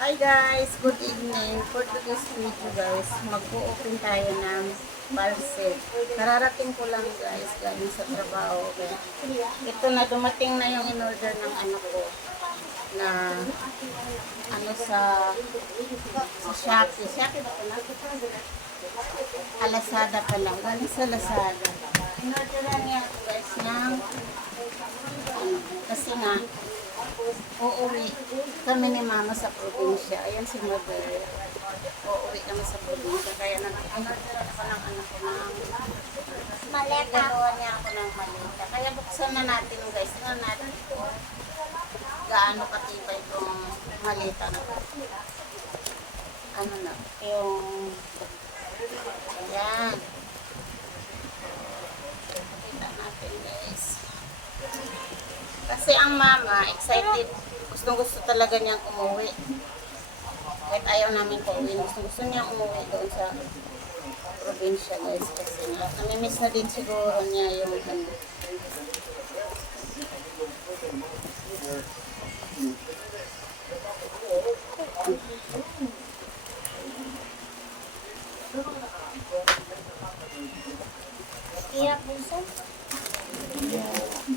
Hi guys, good evening. For today's video guys, mag-open tayo ng parcel. Kararating ko lang guys, galing sa trabaho. Ito na, dumating na yung in-order ng anak ko na ano sa Shopee. Shopee ba ito na? Lazada pa lang. Galing sa Lazada. In-orderan niya ako guys ng kasi nga uuwi kami ni mama sa probinsya. Ayan si mother. Uuwi kami sa probinsya. Kaya nag-order ako ng anak ko ng maleta. Gagawa niya ako ng maleta. Kaya buksan na natin guys. Tingnan natin kung gaano katibay itong maleta na to. Ano na? Yung ayan. Pakita natin guys. Kasi ang mama, excited. Gustong-gusto talaga niyang umuwi. Kahit ayaw namin pauwi. Gusto niyang umuwi doon sa probinsya guys. Kasi nga, namimiss na din siguro niya yung ano. Kaya puso?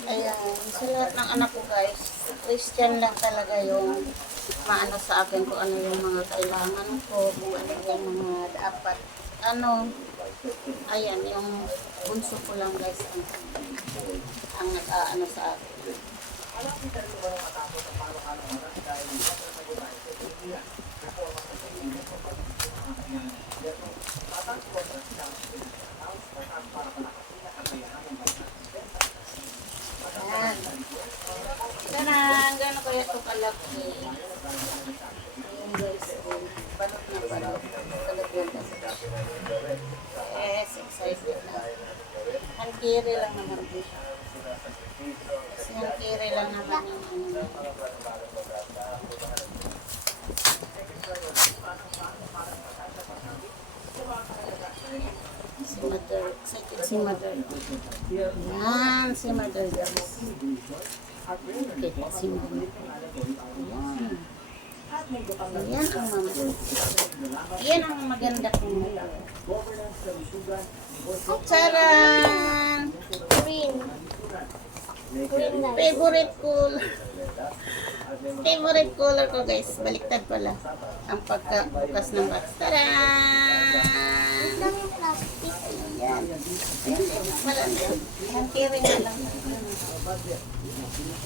Ayan, sa lahat ng anak ko guys, Christian lang talaga yung maano sa akin kung ano yung mga kailangan ko, kung ano yung mga dapat, ano, ayan, yung bunso ko lang guys, ang nag-aano sa akin. Ayan. Ganang, gano'n kaya ito kalaki. Ayan guys, balot na balot. Kalagyan na siya. Yes, excited na. Hankiri lang naman dito. Kasi hankiri lang naman yung ano. Si mother, excited si mother. Yan, si mother guys. Okay, si mother. Yan ang mama. Yan ang maganda kong mother. Charan! Green. Green na. Favorite color. Favorite color ko guys. Baliktad pala. Ang pagkabukas ng box. Taran! Ito yung plastic. Ayan. Wala na. Ang kiring na lang.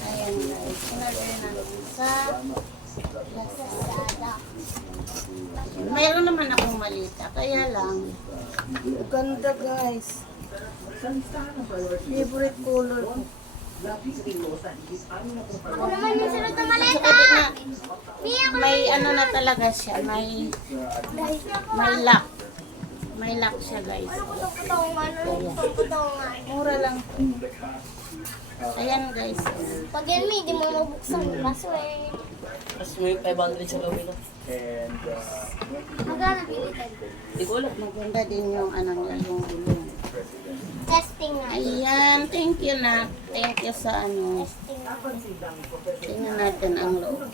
Ayan guys. Sinagay natin sa Lazada. mayroon naman akong malita. Kaya lang. Ganda guys. Favorite color ko. Ako naman yung sunod na maleta. Saka di na, may ano na talaga siya. May lock. May lock siya guys. Ano ko ito putongan? Ano ko ito putongan? Mura lang. Ayan guys. Pag yan may, di mo mabuksan. Kaso eh. Mas may 500 sa gawin na. Magkano bilitan? Hindi ko alam. Maganda din yung ano niya, yung ilong. Testing na. Ayan, thank you na. Thank you sa ano. Testing na. Tingnan natin ang loob.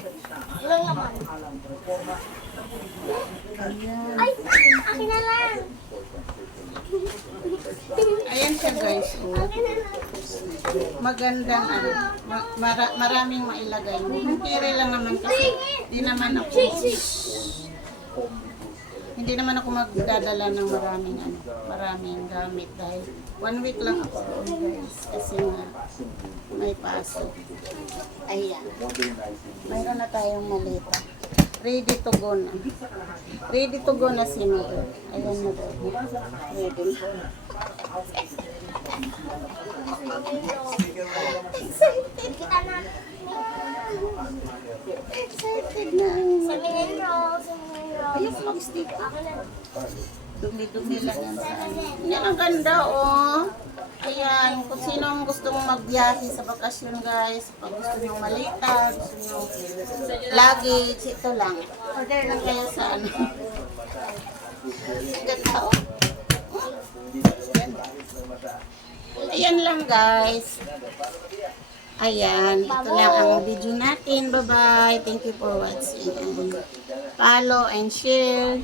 Ilang naman? Ayan. Ay! Akin na lang! Ayan siya guys. Oh. Akin na lang! Magandang ano. Maraming mailagay. Kere lang naman kasi. Hindi naman ako magdadala ng maraming gamit dahil 1 week lang ako doon guys. Kasi nga may pasok. Ayan. Mayroon na tayong malita. Ready to go na. Ready to go na si mother. Ayan na daw. Ready. Excited. Kita na. Excited na. Sa mineral. Sa mineral. Ayun mag-stick. Ako na. Dumi-dumi lang yan sa ano. Yan ang ganda oh. Ayan, kung sino ang gustong magbiyahe sa bakasyon guys, pag gusto nyo malita, gusto nyo luggage, ito lang. Order lang kayo sa ano. Ang ganda oh. Ganda. Ayan lang guys. Ayan, ito lang ang video natin. Bye-bye. Thank you for watching. And follow and share.